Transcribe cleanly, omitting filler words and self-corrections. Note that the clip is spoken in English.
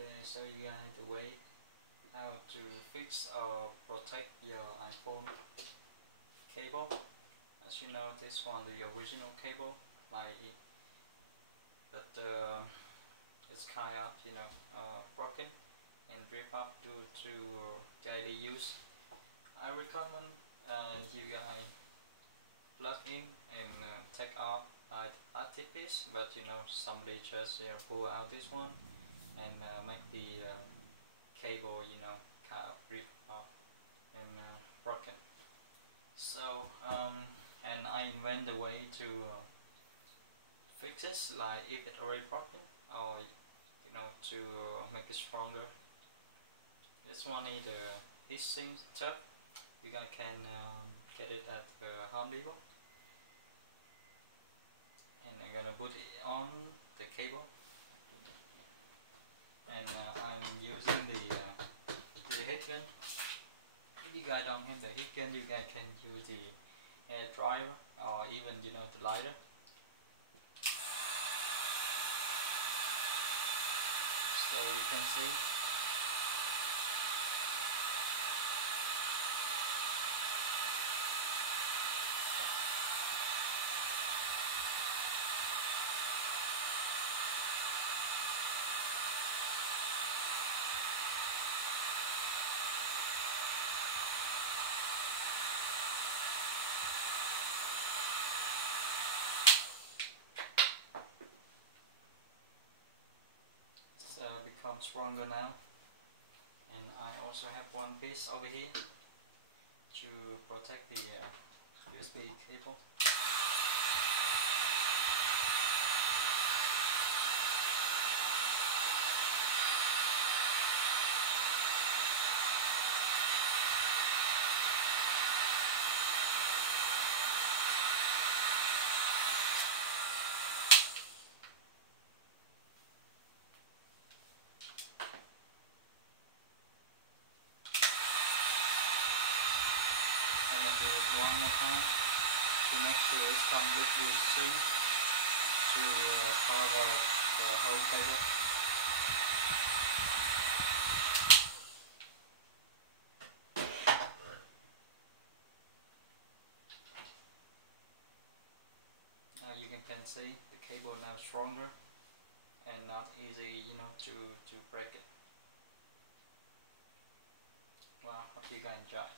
today I show you guys the way how to fix or protect your iPhone cable. As you know, this one the original cable, but it's kind of broken and rip up due to daily use. I recommend you guys plug in and take out the plastic piece, but somebody just pull out this one and make the cable kind of rip up and broken. So and I invent a way to fix this, like if it's already broken, or to make it stronger. This one is the heatsink tub. You guys can get it at Home Depot. And I'm gonna put it on the cable, and I'm using the heat gun. If you guys don't have the heat gun, you guys can use the hair dryer or even the lighter. So you can see. Become stronger now, and I also have one piece over here to protect the USB cable. One more time to make sure it's completely synced to cover the whole cable. Now you can see the cable now stronger and not easy to break it. Well, hope you guys enjoy.